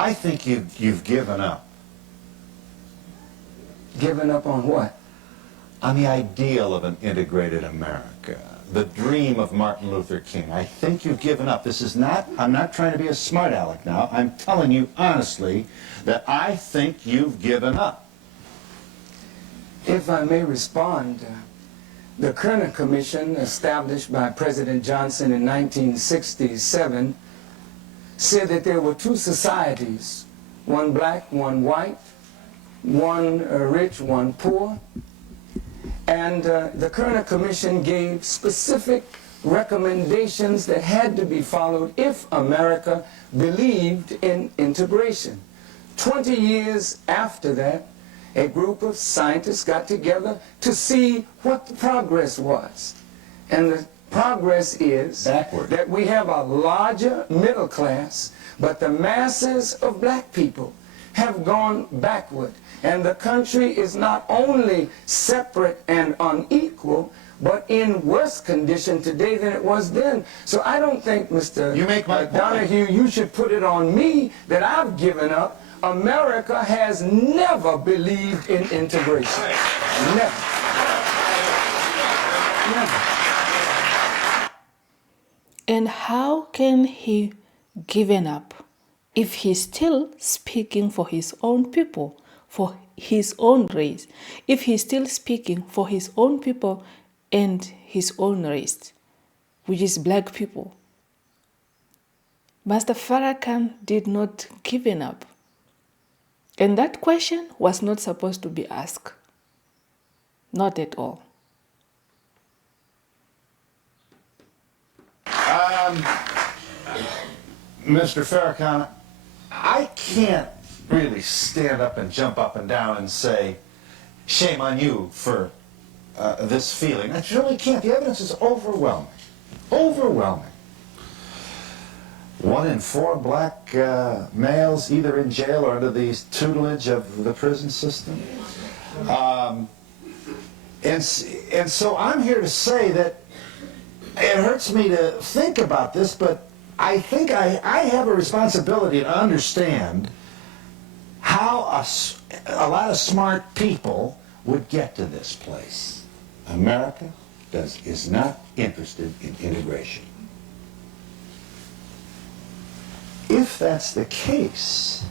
I think you've given up. Given up on what? On the ideal of an integrated America, the dream of Martin Luther King. I think you've given up. This is not, I'm not trying to be a smart aleck now. I'm telling you honestly that I think you've given up. If I may respond, the Kerner Commission, established by President Johnson in 1967, said that there were two societies, one black, one white, one rich, one poor. And the Kerner Commission gave specific recommendations that had to be followed if America believed in integration. 20 years after that, a group of scientists got together to see what the progress was. And the progress is that we have a larger middle class, but the masses of black people have gone backward. And the country is not only separate and unequal, but in worse condition today than it was then. So I don't think, Mr. Donahue, you should put it on me that I've given up. America has never believed in integration. Never. Never. And how can he given up if he's still speaking for his own people, for his own race, if he's still speaking for his own people and his own race, which is black people? Master Farrakhan did not give up. And that question was not supposed to be asked. Not at all. Mr. Farrakhan, I can't really stand up and jump up and down and say, shame on you for this feeling. I really can't. The evidence is overwhelming. Overwhelming. 1 in 4 black males either in jail or under the tutelage of the prison system. And so I'm here to say that it hurts me to think about this, but I think I have a responsibility to understand how a lot of smart people would get to this place. America is not interested in integration. If that's the case,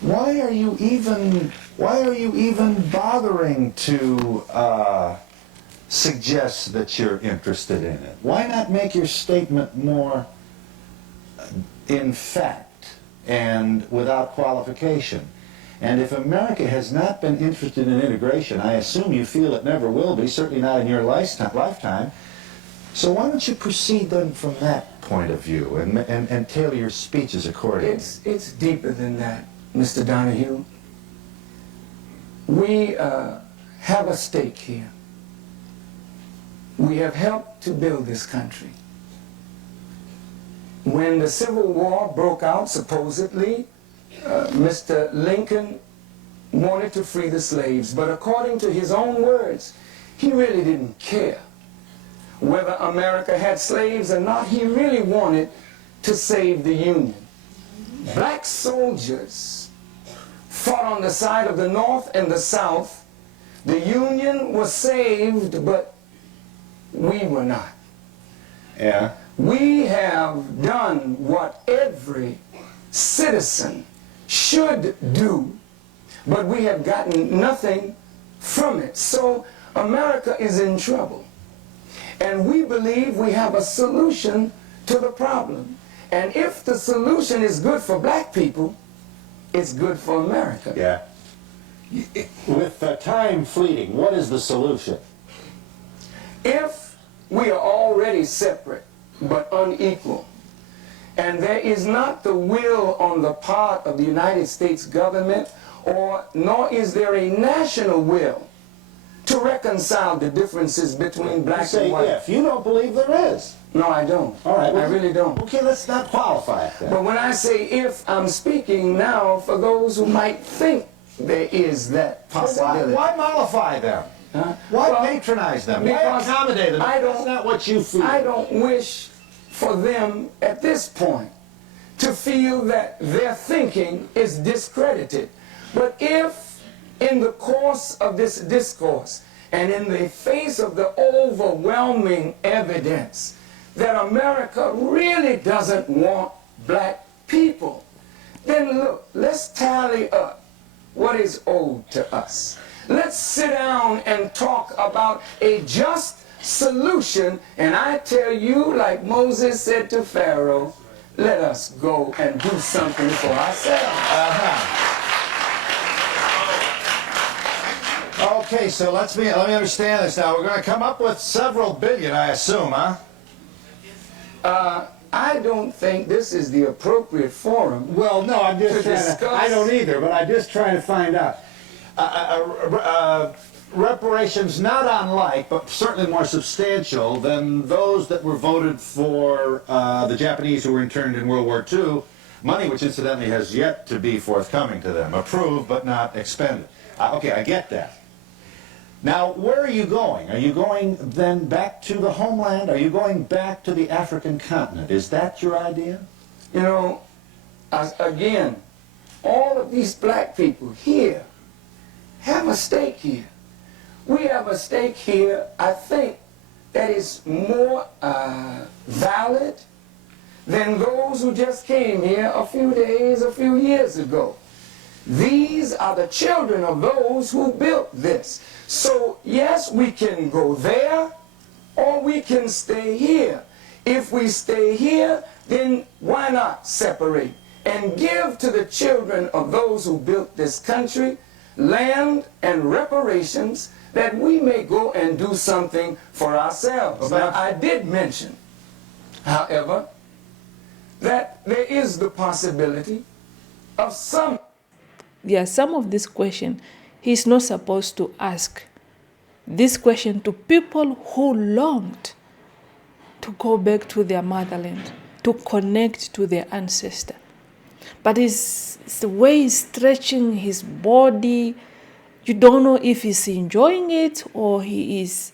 why are you even bothering to suggest that you're interested in it? Why not make your statement more in fact and without qualification? And if America has not been interested in integration, I assume you feel it never will be, certainly not in your lifetime. So why don't you proceed then from that point of view and tailor your speeches accordingly? It's deeper than that, Mr. Donahue. We have a stake here. We have helped to build this country. When the Civil War broke out, supposedly, Mr. Lincoln wanted to free the slaves, but according to his own words, he really didn't care whether America had slaves or not. He really wanted to save the Union. Black soldiers fought on the side of the North and the South. The Union was saved, but we were not. Yeah. We have done what every citizen should do, but we have gotten nothing from it. So America is in trouble. And we believe we have a solution to the problem. And if the solution is good for black people, it's good for America. Yeah. With time fleeting, what is the solution? If we are already separate but unequal, and there is not the will on the part of the United States government, nor is there a national will to reconcile the differences between black and white. If you don't believe there is. No, I don't. All right. I really don't. Okay, let's not qualify it then. But when I say if, I'm speaking now for those who might think there is that possibility. So why mollify them? Huh? Why patronize them? Why accommodate them? That's not what you feel. I don't wish for them at this point to feel that their thinking is discredited. But if in the course of this discourse and in the face of the overwhelming evidence that America really doesn't want black people, then look, let's tally up what is owed to us. Let's sit down and talk about a just solution, and I tell you, like Moses said to Pharaoh, let us go and do something for ourselves. Okay, so let me understand this now. We're going to come up with several billion, I assume, huh? I don't think this is the appropriate forum. Well, no, I'm just trying to, I don't either, but I'm just trying to find out. Reparations not unlike, but certainly more substantial than those that were voted for the Japanese who were interned in World War II, money which incidentally has yet to be forthcoming to them, approved but not expended. Okay, I get that. Now, where are you going? Are you going then back to the homeland? Are you going back to the African continent? Is that your idea? You know, again, all of these black people here have a stake here. We have a stake here, I think, that is more valid than those who just came here a few days, a few years ago. These are the children of those who built this. So, yes, we can go there or we can stay here. If we stay here, then why not separate and give to the children of those who built this country land and reparations that we may go and do something for ourselves. Now, I did mention, however, that there is the possibility of some of this question he's not supposed to ask. This question to people who longed to go back to their motherland, to connect to their ancestor. But it's the way he's stretching his body. You don't know if he's enjoying it or he is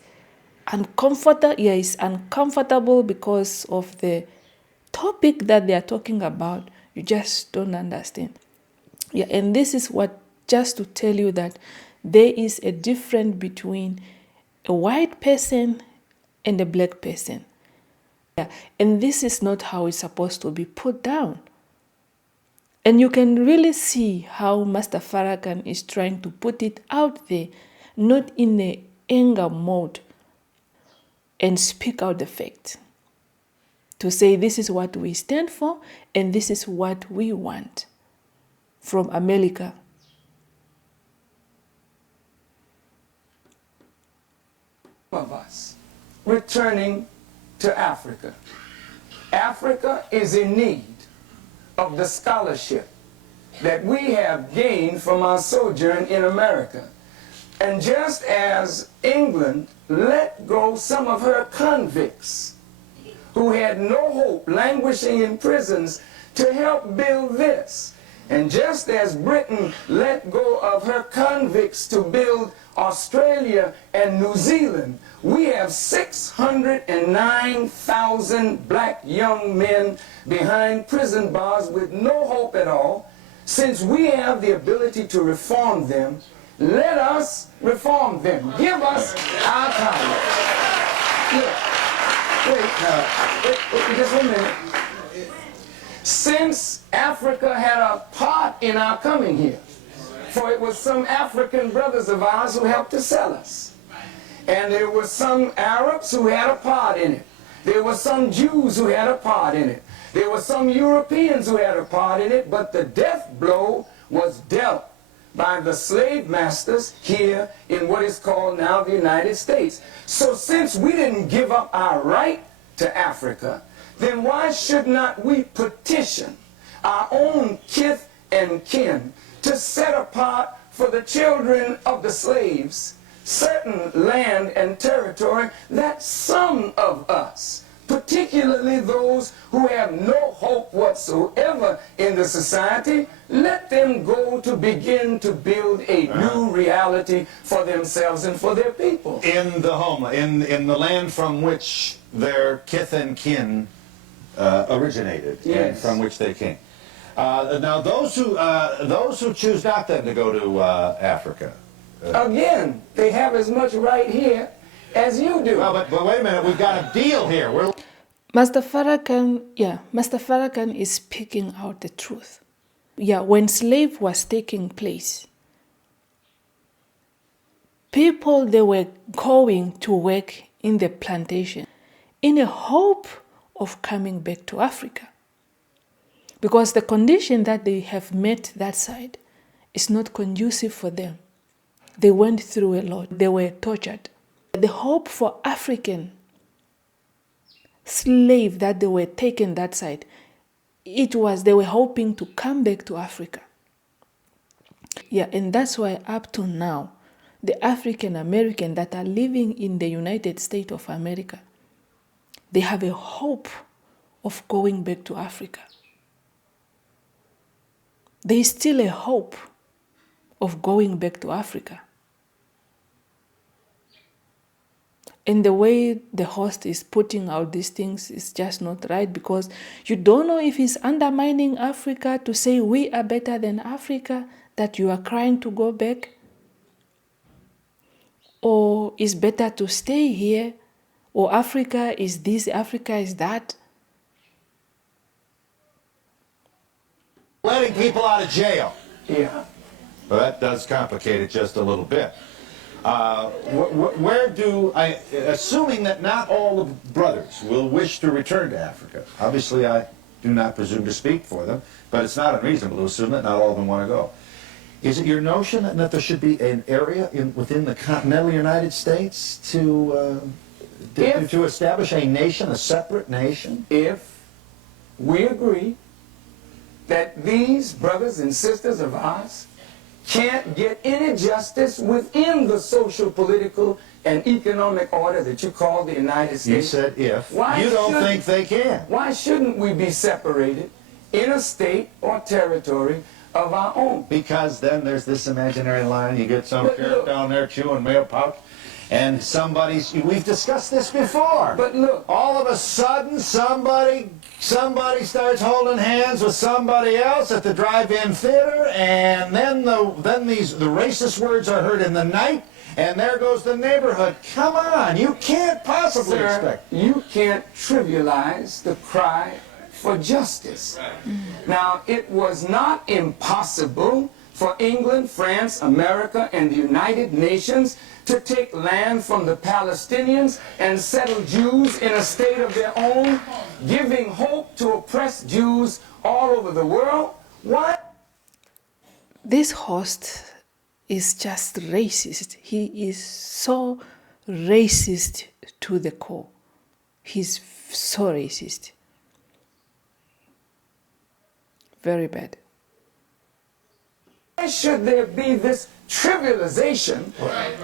uncomfortable. Yeah, he's uncomfortable because of the topic that they are talking about. You just don't understand. Yeah, and this is what, just to tell you that there is a difference between a white person and a black person. Yeah, and this is not how it's supposed to be put down. And you can really see how Master Farrakhan is trying to put it out there, not in an anger mode, and speak out the fact. To say this is what we stand for and this is what we want from America. Of us returning to Africa. Africa is in need of the scholarship that we have gained from our sojourn in America. And just as England let go some of her convicts who had no hope, languishing in prisons, to help build this, and just as Britain let go of her convicts to build Australia and New Zealand, we have 609,000 black young men behind prison bars with no hope at all. Since we have the ability to reform them, let us reform them. Give us our power. Look, wait, just 1 minute. Since Africa had a part in our coming here, for it was some African brothers of ours who helped to sell us. And there were some Arabs who had a part in it. There were some Jews who had a part in it. There were some Europeans who had a part in it, but the death blow was dealt by the slave masters here in what is called now the United States. So since we didn't give up our right to Africa, then why should not we petition our own kith and kin to set apart for the children of the slaves certain land and territory that some of us, particularly those who have no hope whatsoever in the society, let them go to begin to build a new reality for themselves and for their people. In the homeland, in the land from which their kith and kin originated, Yes. and from which they came. Now, those who choose not then to go to Africa. Again, they have as much right here as you do. Well, but wait a minute. We've got a deal here. Master Farrakhan is speaking out the truth. Yeah, when slavery was taking place, people, they were going to work in the plantation in a hope of coming back to Africa. Because the condition that they have met that side is not conducive for them. They went through a lot. They were tortured. The hope for African slave that they were taken that side, it was they were hoping to come back to Africa. Yeah, and that's why up to now, the African American that are living in the United States of America, they have a hope of going back to Africa. There is still a hope of going back to Africa. And the way the host is putting out these things is just not right, because you don't know if he's undermining Africa to say we are better than Africa, that you are crying to go back, or it's better to stay here, or Africa is this, Africa is that. Letting people out of jail. Yeah. Well, that does complicate it just a little bit. Assuming that not all the brothers will wish to return to Africa, obviously I do not presume to speak for them, but it's not unreasonable to assume that not all of them want to go. Is it your notion that there should be an area within the continental United States to establish a nation, a separate nation? If we agree that these brothers and sisters of ours can't get any justice within the social, political, and economic order that you call the United States. You said if. You don't think they can. Why shouldn't we be separated in a state or territory of our own? Because then there's this imaginary line. You get some sheriff down there chewing mail pouch, and we've discussed this before. But look, all of a sudden somebody starts holding hands with somebody else at the drive-in theater, and then the racist words are heard in the night, and there goes the neighborhood. Come on, you can't possibly expect. You can't trivialize the cry for justice. Now, it was not impossible for England, France, America, and the United Nations to take land from the Palestinians and settle Jews in a state of their own, giving hope to oppressed Jews all over the world. Why? This host is just racist. He is so racist to the core. He's so racist. Very bad. Why should there be this trivialization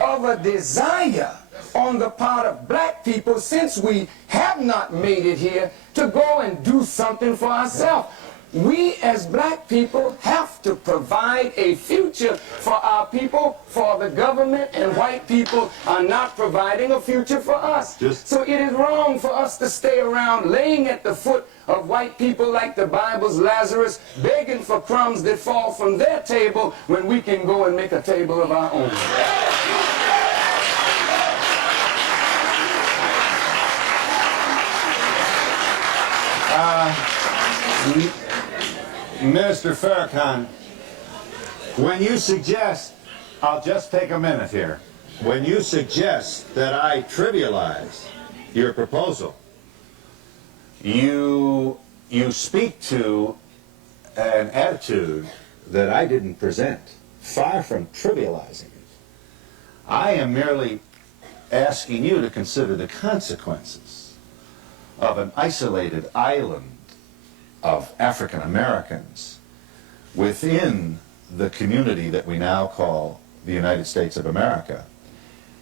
of a desire on the part of black people, since we have not made it here, to go and do something for ourselves? We as black people have to provide a future for our people, for the government and white people are not providing a future for us. So it is wrong for us to stay around laying at the foot of white people like the Bible's Lazarus, begging for crumbs that fall from their table when we can go and make a table of our own. Minister Farrakhan, when you suggest, I'll just take a minute here, when you suggest that I trivialize your proposal, you speak to an attitude that I didn't present, far from trivializing it. I am merely asking you to consider the consequences of an isolated island of African Americans within the community that we now call the United States of America.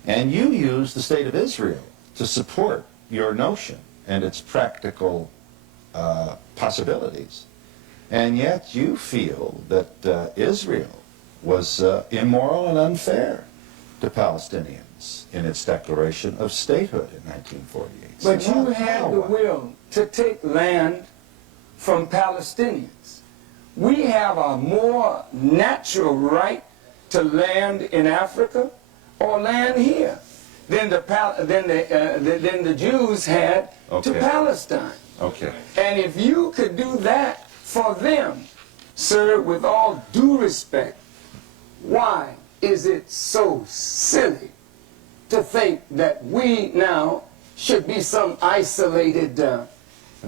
And you use the state of Israel to support your notion and its practical possibilities. And yet you feel that Israel was immoral and unfair to Palestinians in its declaration of statehood in 1948. But you had the will to take land from Palestinians we have a more natural right to land in Africa or land here than the Jews had to Palestine. Okay. And if you could do that for them, sir, with all due respect, why is it so silly to think that we now should be some isolated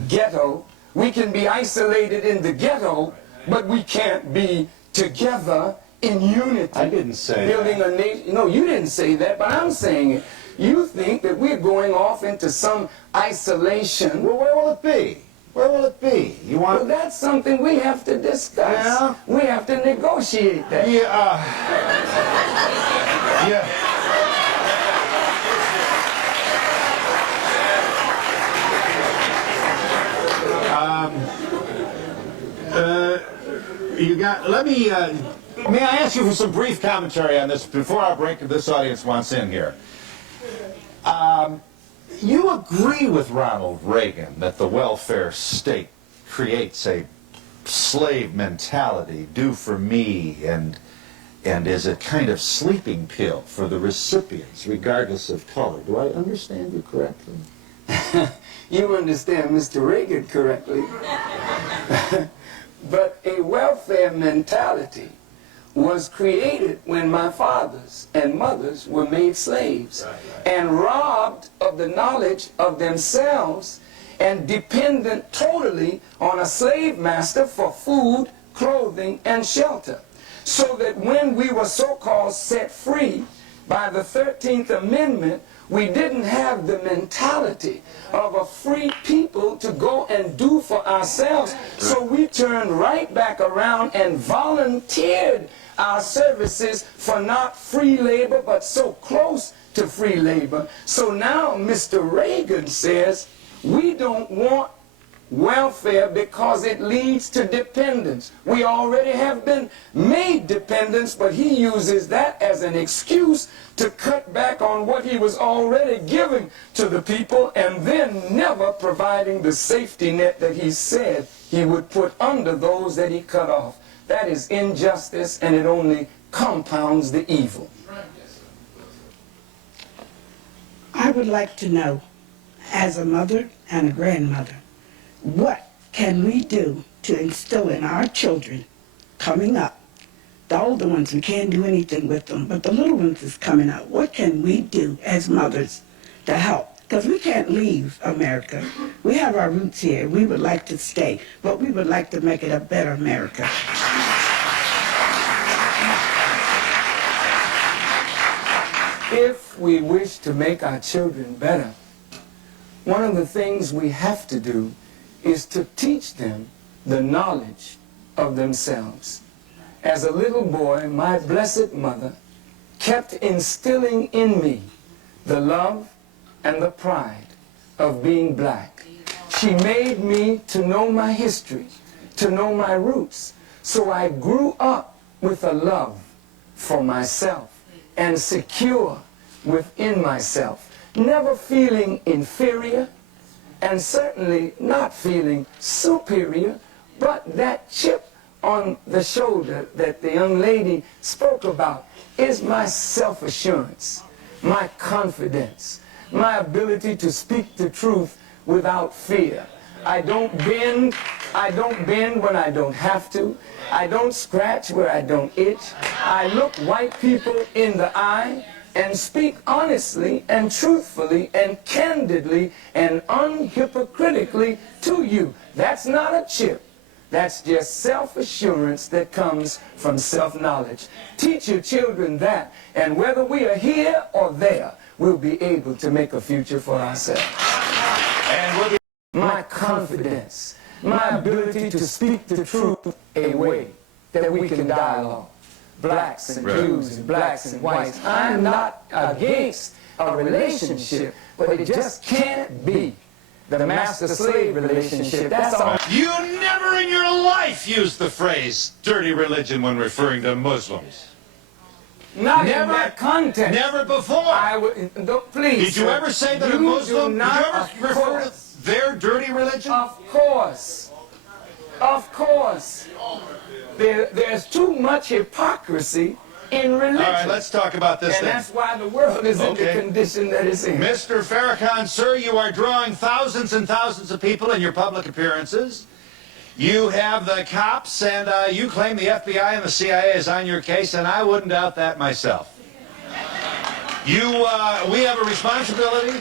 ghetto? We can be isolated in the ghetto, but we can't be together in unity. I didn't say building that. a nation. No, you didn't say that, but I'm saying it. You think that we're going off into some isolation. Well, where will it be? Where will it be? You want? Well, that's something we have to discuss. Yeah? We have to negotiate that. Yeah. Yeah. You got. Let me. May I ask you for some brief commentary on this before our break? This audience wants in here. You agree with Ronald Reagan that the welfare state creates a slave mentality, do for me, and is a kind of sleeping pill for the recipients, regardless of color. Do I understand you correctly? You understand Mr. Reagan correctly. But a welfare mentality was created when my fathers and mothers were made slaves and robbed of the knowledge of themselves and dependent totally on a slave master for food, clothing, and shelter. So that when we were so-called set free by the 13th Amendment, we didn't have the mentality of a free people to go and do for ourselves. So we turned right back around and volunteered our services for not free labor, but so close to free labor. So now Mr. Reagan says we don't want welfare because it leads to dependence. We already have been made dependents, but he uses that as an excuse to cut back on what he was already giving to the people and then never providing the safety net that he said he would put under those that he cut off. That is injustice, and it only compounds the evil. I would like to know, as a mother and a grandmother, what can we do to instill in our children coming up? The older ones, we can't do anything with them, but the little ones is coming up. What can we do as mothers to help? Because we can't leave America. We have our roots here. We would like to stay, but we would like to make it a better America. If we wish to make our children better, one of the things we have to do is to teach them the knowledge of themselves. As a little boy, my blessed mother kept instilling in me the love and the pride of being black. She made me to know my history, to know my roots. So I grew up with a love for myself and secure within myself, never feeling inferior and certainly not feeling superior, but that chip on the shoulder that the young lady spoke about is my self-assurance, my confidence, my ability to speak the truth without fear. I don't bend when I don't have to. I don't scratch where I don't itch. I look white people in the eye and speak honestly and truthfully and candidly and unhypocritically to you. That's not a chip. That's just self-assurance that comes from self-knowledge. Teach your children that, and whether we are here or there, we'll be able to make a future for ourselves. And we'll be my confidence, my ability to speak the truth a way that we can dialogue. Blacks and Jews and blacks and whites. I'm not against a relationship, but it just can't be the master-slave relationship. That's all. You never in your life used the phrase dirty religion when referring to Muslims. Not in that context. Never before. Please. Did you ever say that a Muslim, did you ever refer to their dirty religion? Of course. Of course. There's too much hypocrisy in religion. All right, let's talk about this and then. that's why the world is in the condition that it's in. Mr. Farrakhan, sir, you are drawing thousands and thousands of people in your public appearances. You have the cops, and you claim the FBI and the CIA is on your case, and I wouldn't doubt that myself. We have a responsibility.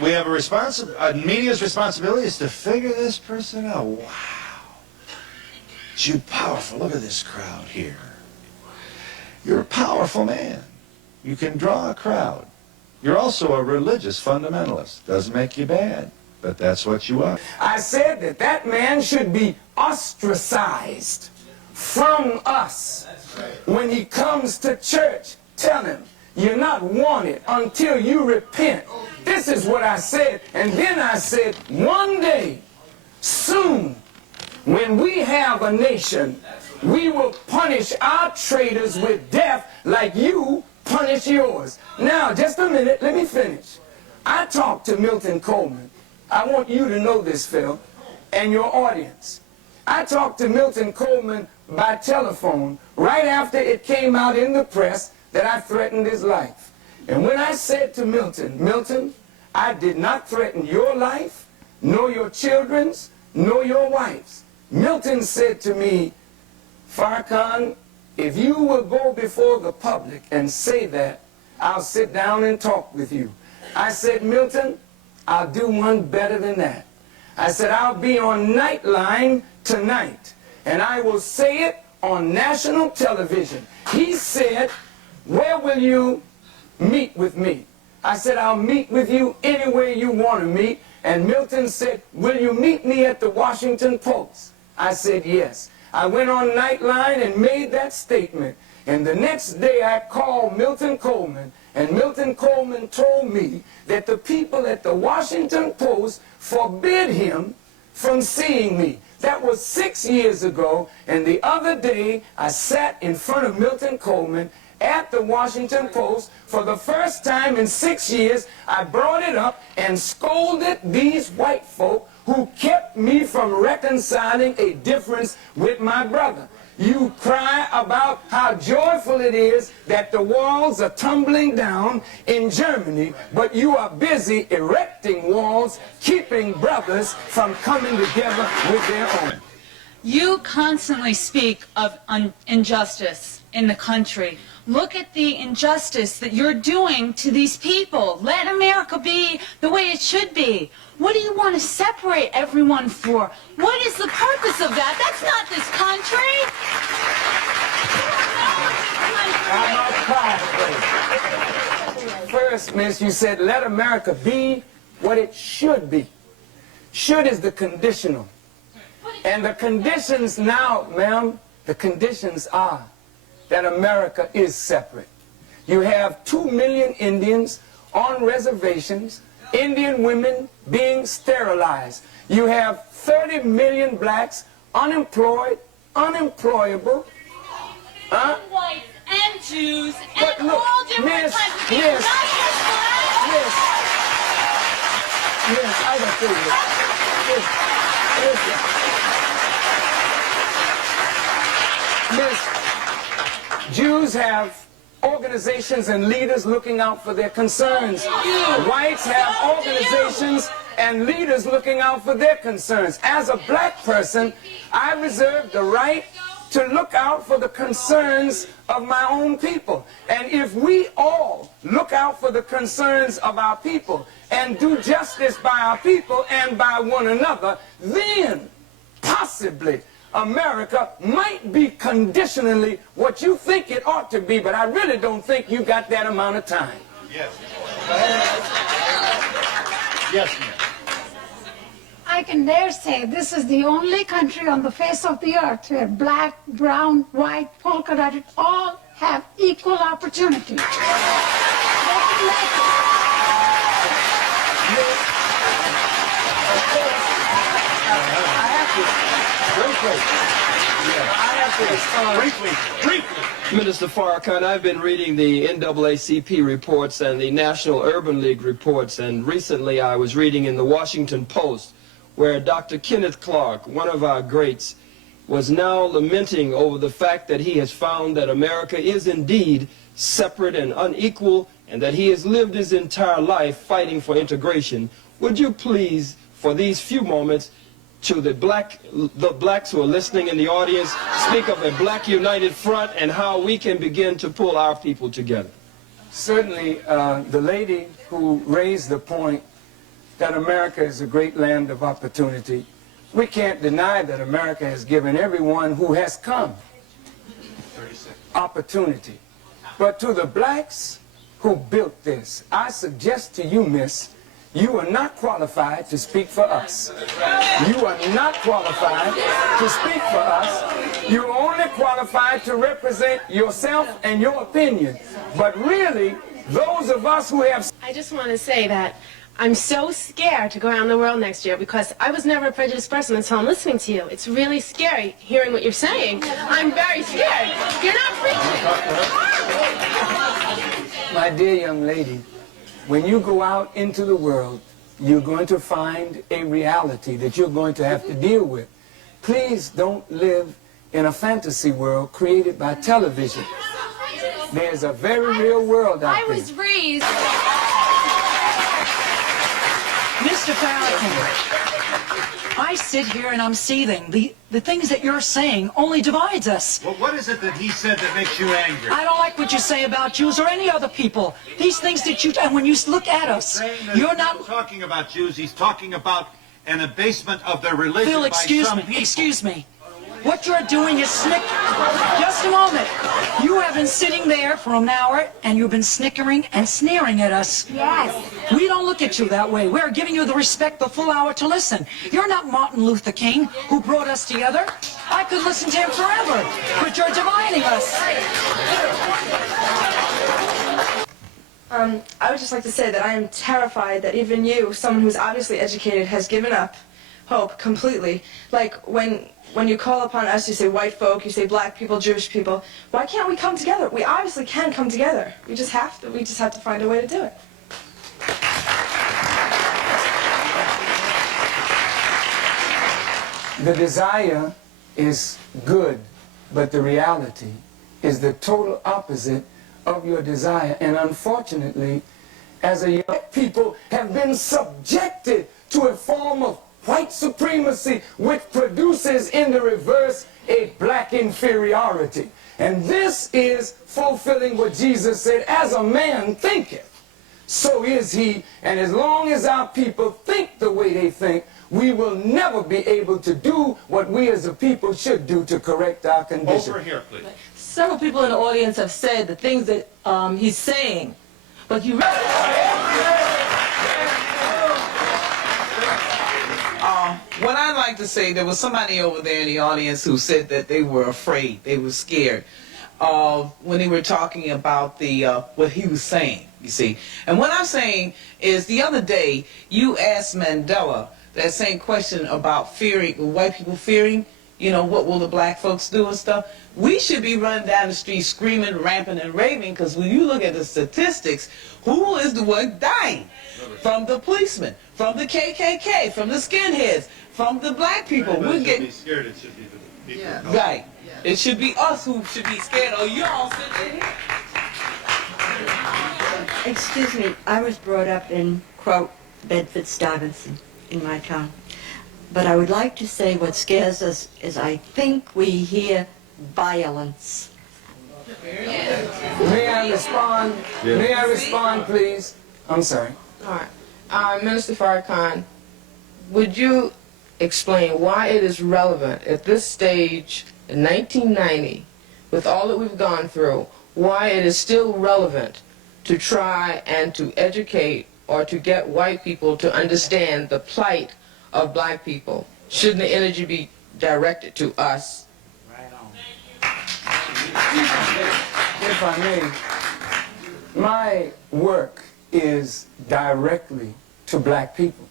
Media's responsibility is to figure this person out. Wow. You're powerful. Look at this crowd here. You're a powerful man. You can draw a crowd. You're also a religious fundamentalist. Doesn't make you bad, but that's what you are. I said that that man should be ostracized from us. When he comes to church, tell him, you're not wanted until you repent. This is what I said. And then I said, one day, soon, when we have a nation, we will punish our traitors with death like you punish yours. Now, just a minute, let me finish. I talked to Milton Coleman. I want you to know this, Phil, and your audience. I talked to Milton Coleman by telephone right after it came out in the press that I threatened his life. And when I said to Milton, Milton, I did not threaten your life, nor your children's, nor your wife's. Milton said to me, Farrakhan, if you will go before the public and say that, I'll sit down and talk with you. I said, Milton, I'll do one better than that. I said, I'll be on Nightline tonight, and I will say it on national television. He said, where will you meet with me? I said, I'll meet with you anywhere you want to meet. And Milton said, will you meet me at the Washington Post? I said, yes. I went on Nightline and made that statement. And the next day I called Milton Coleman, and Milton Coleman told me that the people at the Washington Post forbid him from seeing me. That was 6 years ago, and the other day I sat in front of Milton Coleman at the Washington Post. For the first time in 6 years, I brought it up and scolded these white folk who kept me from reconciling a difference with my brother. You cry about how joyful it is that the walls are tumbling down in Germany, but you are busy erecting walls, keeping brothers from coming together with their own. You constantly speak of injustice in the country. Look at the injustice that you're doing to these people. Let America be the way it should be. What do you want to separate everyone for? What is the purpose of that? That's not this country. First, miss, you said let America be what it should be. Should is the conditional. And the conditions now, ma'am, the conditions are that America is separate. You have 2 million Indians on reservations, Indian women being sterilized. You have 30 million blacks unemployed, unemployable. Whites and Jews But and look, all different miss, kinds of people, miss, not just blacks. Yes, I can feel it. Miss, Jews have organizations and leaders looking out for their concerns. Whites have organizations and leaders looking out for their concerns. As a black person, I reserve the right to look out for the concerns of my own people. And if we all look out for the concerns of our people and do justice by our people and by one another, then possibly America might be conditionally what you think it ought to be, but I really don't think you got that amount of time. Yes. Yes, ma'am. I can dare say this is the only country on the face of the earth where black, brown, white, polka dotted all have equal opportunity. Minister Farrakhan, I've been reading the NAACP reports and the National Urban League reports, and recently I was reading in the Washington Post where Dr. Kenneth Clark, one of our greats, was now lamenting over the fact that he has found that America is indeed separate and unequal, and that he has lived his entire life fighting for integration. Would you please, for these few moments, to the blacks who are listening in the audience, speak of a black united front and how we can begin to pull our people together? Certainly, the lady who raised the point that America is a great land of opportunity, we can't deny that America has given everyone who has come opportunity. But to the blacks who built this, I suggest to you, miss, you are not qualified to speak for us. You are not qualified to speak for us. You're only qualified to represent yourself and your opinion. But really, those of us who have... I just want to say that I'm so scared to go around the world next year because I was never a prejudiced person until I'm listening to you. It's really scary hearing what you're saying. I'm very scared. You're not preaching. My dear young lady, when you go out into the world, you're going to find a reality that you're going to have to deal with. Please don't live in a fantasy world created by television. There's a very real world out there. I was raised... Mr. Farrakhan, I sit here and I'm seething. The things that you're saying only divides us. Well, what is it that he said that makes you angry? I don't like what you say about Jews or any other people. These things that you... And when you look at us, you're not... talking about Jews. He's talking about an abasement of their religion. Phil, excuse me. What you're doing is snick... Just a moment. You have been sitting there for an hour and you've been snickering and sneering at us. Yes. We don't look at you that way. We're giving you the respect the full hour to listen. You're not Martin Luther King, who brought us together. I could listen to him forever, but you're dividing us. I would just like to say that I am terrified that even you, someone who's obviously educated, has given up hope completely. Like when you call upon us, you say white folk, you say black people, Jewish people. Why can't we come together? We obviously can come together. We just have to. We just have to find a way to do it. The desire is good, but the reality is the total opposite of your desire. And unfortunately, as a young people have been subjected to a form of white supremacy, which produces in the reverse a black inferiority. And this is fulfilling what Jesus said, as a man thinketh, so is he. And as long as our people think the way they think, we will never be able to do what we as a people should do to correct our condition. Over here, please. Several people in the audience have said the things that he's saying, but you what I'd like to say, there was somebody over there in the audience who said that they were afraid, they were scared when they were talking about the what he was saying, you see. And what I'm saying is, the other day you asked Mandela that same question about fearing, white people fearing, you know, what will the black folks do and stuff. We should be running down the street screaming, ramping, and raving, because when you look at the statistics, who is the one dying? From the policemen, from the KKK, from the skinheads, from the black people. We get scared. It should be the people. Yeah. Right. Yeah. It should be us who should be scared, or y'all sitting here. Excuse me, I was brought up in, quote, Bedford-Stuyvesant in my town. But I would like to say what scares us is I think we hear violence. May I respond? Yes. May I respond, please? I'm sorry. All right. Minister Farrakhan, would you explain why it is relevant at this stage in 1990, with all that we've gone through, why it is still relevant to try and to educate or to get white people to understand the plight of black people? Shouldn't the energy be directed to us? Right on. If I may, my work is directly to black people.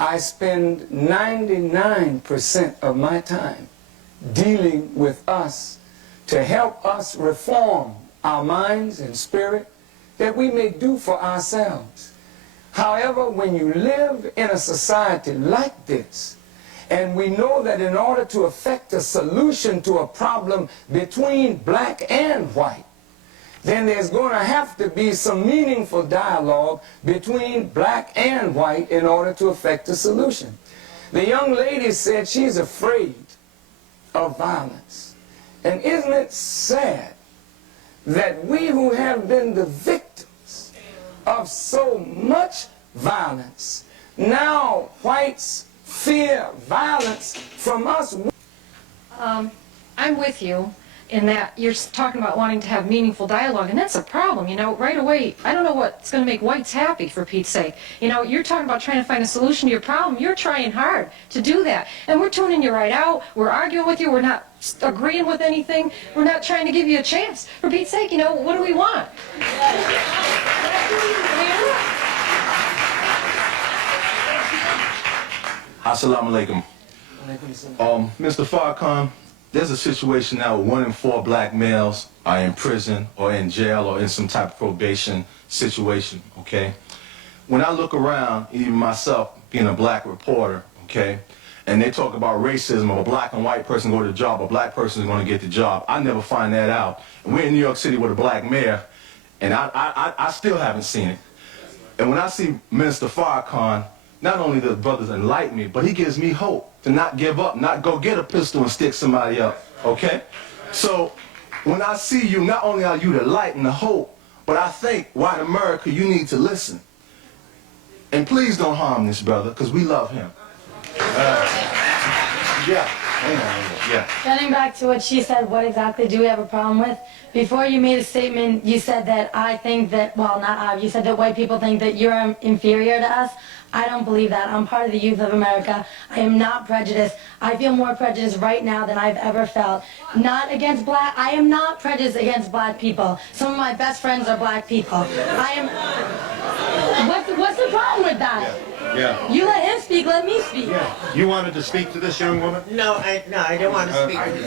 I spend 99% of my time dealing with us to help us reform our minds and spirit that we may do for ourselves. However, when you live in a society like this, and we know that in order to effect a solution to a problem between black and white, then there's going to have to be some meaningful dialogue between black and white in order to effect a solution. The young lady said she's afraid of violence. And isn't it sad that we who have been the victims of so much violence, now whites fear violence from us? I'm with you in that you're talking about wanting to have meaningful dialogue, and that's a problem, you know, right away. I don't know what's going to make whites happy, for Pete's sake. You know, you're talking about trying to find a solution to your problem. You're trying hard to do that, and we're tuning you right out. We're arguing with you. We're not agreeing with anything. We're not trying to give you a chance. For Pete's sake, you know, what do we want? Assalamu alaikum. Mr. Farrakhan, there's a situation now where 1 in 4 black males are in prison or in jail or in some type of probation situation, okay? When I look around, even myself being a black reporter, okay, and they talk about racism, or a black and white person go to the job, a black person is going to get the job, I never find that out. And we're in New York City with a black mayor, and I still haven't seen it. And when I see Minister Farrakhan, not only does brothers enlighten me, but he gives me hope to not give up, not go get a pistol and stick somebody up, okay? So when I see you, not only are you the light and the hope, but I think, white America, you need to listen. And please don't harm this brother, because we love him. Yeah. Getting back to what she said, what exactly do we have a problem with? Before you made a statement, you said that I think that, well, not I, you said that white people think that you're inferior to us. I don't believe that. I'm part of the youth of America. I am not prejudiced. I feel more prejudiced right now than I've ever felt. Not against black, I am not prejudiced against black people. Some of my best friends are black people. I am, what's the problem with that? Yeah. You let him speak, let me speak. Yeah. You wanted to speak to this young woman? No, I don't want to speak to this.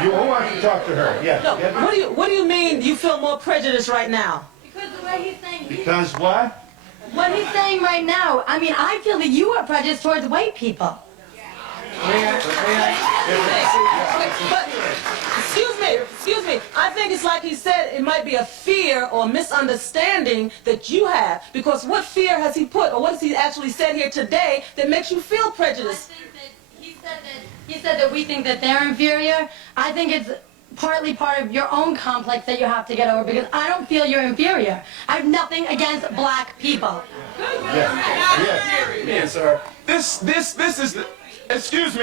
Who wants to talk to her? Yeah. No, what do you mean you feel more prejudice right now? Because the way he's saying... Because what? What he's saying right now, I mean, I feel that you are prejudiced towards white people. But, excuse me, I think it's like he said, it might be a fear or misunderstanding that you have, because what fear has he put, or what has he actually said here today that makes you feel prejudiced? I think that he said that we think that they're inferior. I think it's partly part of your own complex that you have to get over, because I don't feel you're inferior. I have nothing against black people. Yes, sir. This is the, excuse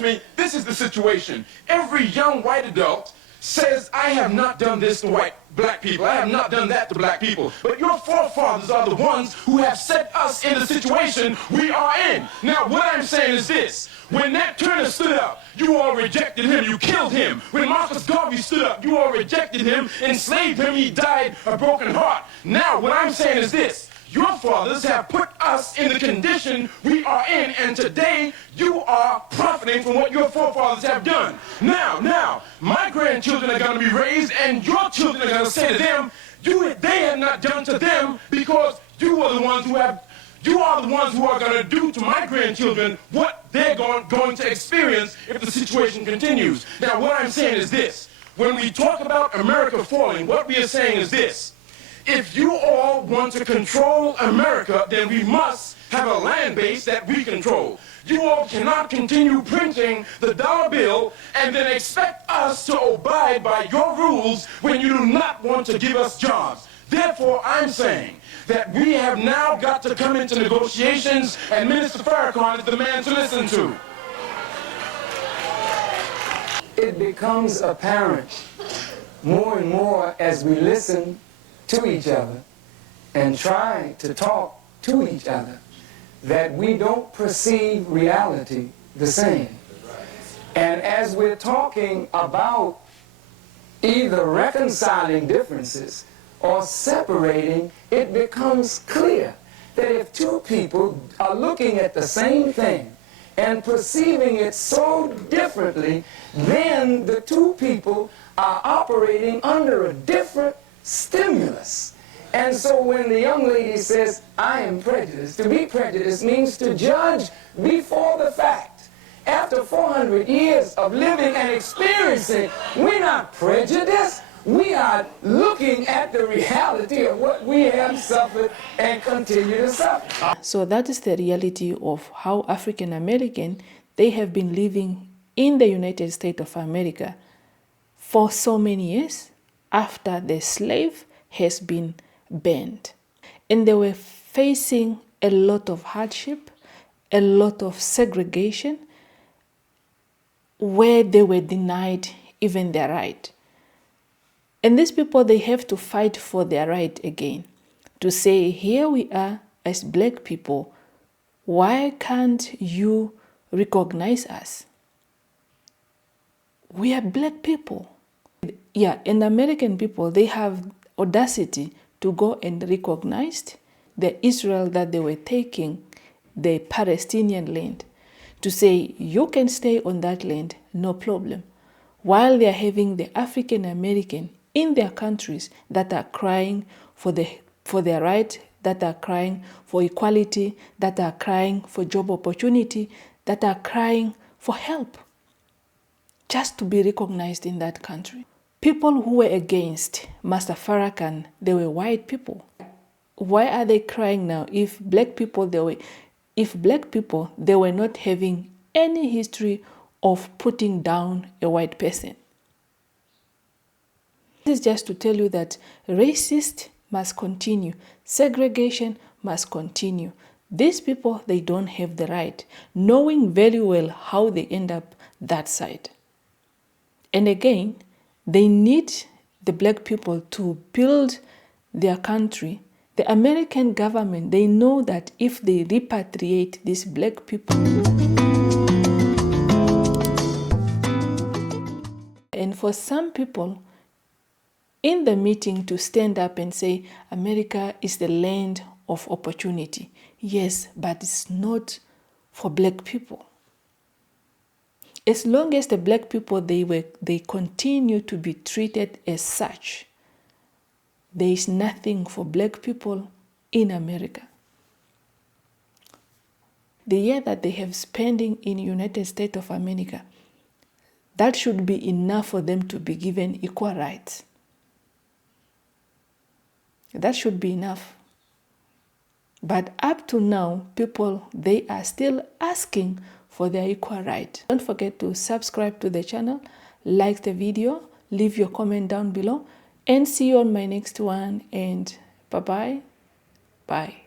me, this is the situation. Every young white adult says, I have not done this to black people, I have not done that to black people. But your forefathers are the ones who have set us in the situation we are in. Now, what I'm saying is this. When Nat Turner stood up, you all rejected him, you killed him. When Marcus Garvey stood up, you all rejected him, enslaved him, he died a broken heart. Now, what I'm saying is this. Your fathers have put us in the condition we are in, and today you are profiting from what your forefathers have done. Now, my grandchildren are going to be raised, and your children are going to say to them, they have not done to them, because you are the ones who have, you are the ones who are going to do to my grandchildren what they're going to experience if the situation continues. Now, what I'm saying is this. When we talk about America falling, what we are saying is this. If you all want to control America, then we must have a land base that we control. You all cannot continue printing the dollar bill and then expect us to abide by your rules when you do not want to give us jobs. Therefore, I'm saying that we have now got to come into negotiations, and Minister Farrakhan is the man to listen to. It becomes apparent more and more as we listen to each other and try to talk to each other that we don't perceive reality the same. And as we're talking about either reconciling differences or separating, it becomes clear that if two people are looking at the same thing and perceiving it so differently, then the two people are operating under a different stimulus. And so when the young lady says, I am prejudiced, to be prejudiced means to judge before the fact. After 400 years of living and experiencing, we're not prejudiced. We are looking at the reality of what we have suffered and continue to suffer. So that is the reality of how African American, they have been living in the United States of America for so many years after the slave has been banned. And they were facing a lot of hardship, a lot of segregation, where they were denied even their right. And these people, they have to fight for their right again, to say, here we are as black people, why can't you recognize us? We are black people. Yeah, and American people, they have audacity to go and recognize the Israel that they were taking, the Palestinian land, to say, you can stay on that land, no problem, while they are having the African American in their countries that are crying for their right, that are crying for equality, that are crying for job opportunity, that are crying for help, just to be recognized in that country. People who were against Master Farrakhan, they were white people. Why are they crying now if black people, they were not having any history of putting down a white person? This is just to tell you that racist must continue. Segregation must continue. These people, they don't have the right, knowing very well how they end up that side. And again, they need the black people to build their country. The American government, they know that if they repatriate these black people, and for some people in the meeting to stand up and say, America is the land of opportunity. Yes, but it's not for black people. As long as the black people, they continue to be treated as such, there is nothing for black people in America. The year that they have spending in the United States of America, that should be enough for them to be given equal rights. That should be enough. But up to now, people, they are still asking for their equal right. Don't forget to subscribe to the channel, like the video, leave your comment down below, and see you on my next one. And bye-bye. Bye.